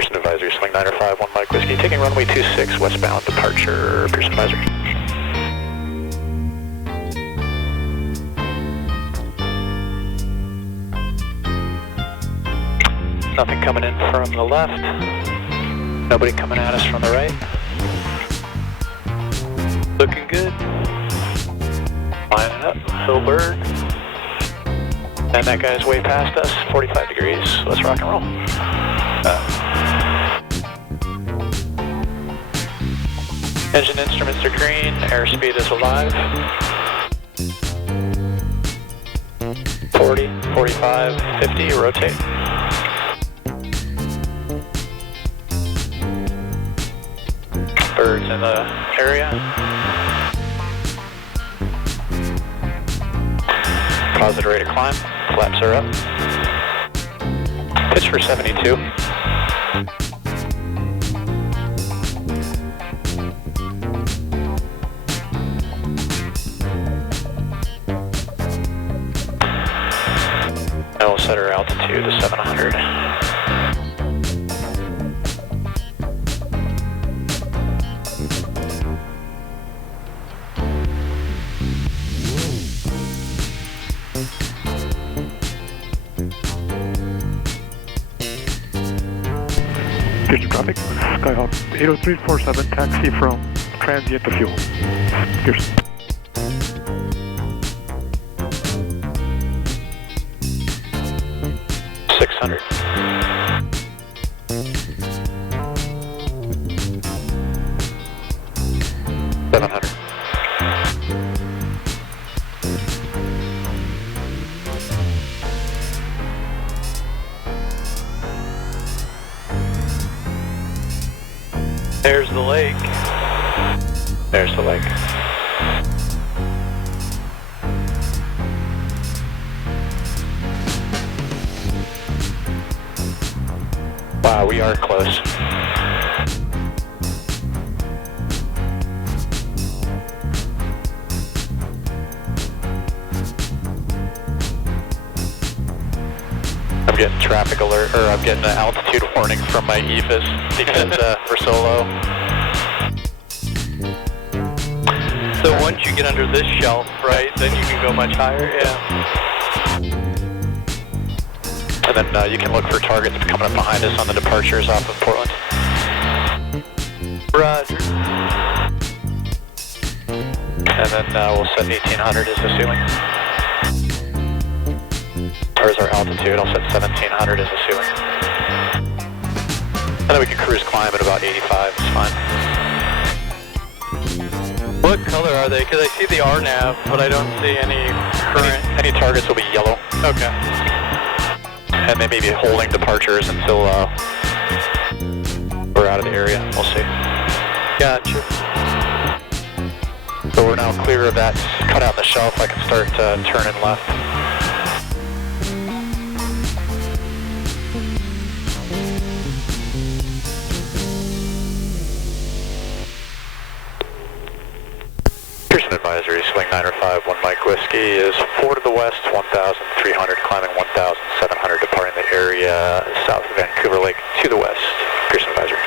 Pearson Advisory, swing 905, 1 Mike Whiskey, taking runway 26, westbound departure, Pearson Advisory. Nothing coming in from the left, nobody coming at us from the right. Looking good. Lining up, Hillberg. And that guy's way past us, 45 degrees. Let's rock and roll. Engine instruments are green, airspeed is alive. 40, 45, 50, rotate. Birds in the area. Positive rate of climb, flaps are up. Pitch for 72. And we'll set our altitude to 700. Pearson traffic, Skyhawk 80347, taxi from transient to fuel. Pearson. There's the lake. There's the lake. Wow, we are close. I'm getting traffic alert, or I'm getting an altitude warning from my EVIS because we're so low. So once you get under this shelf, right, then you can go much higher, yeah. And then you can look for targets coming up behind us on the departures off of Portland. Roger. And then we'll set 1800 as the ceiling. Or as our altitude, I'll set 1700 as the ceiling. And then we can cruise climb at about 85, it's fine. What color are they? Because I see the RNAV, but I don't see any current. Any targets will be yellow. Okay. And they may be holding departures until we're out of the area. We'll see. Gotcha. So we're now clear of that cutout in the shelf. I can start turning left. Pearson Advisory, swing 905, 1 Mike Whiskey is 4 to the west, 1,300, climbing 1,700, departing the area south of Vancouver Lake to the west. Pearson Advisory.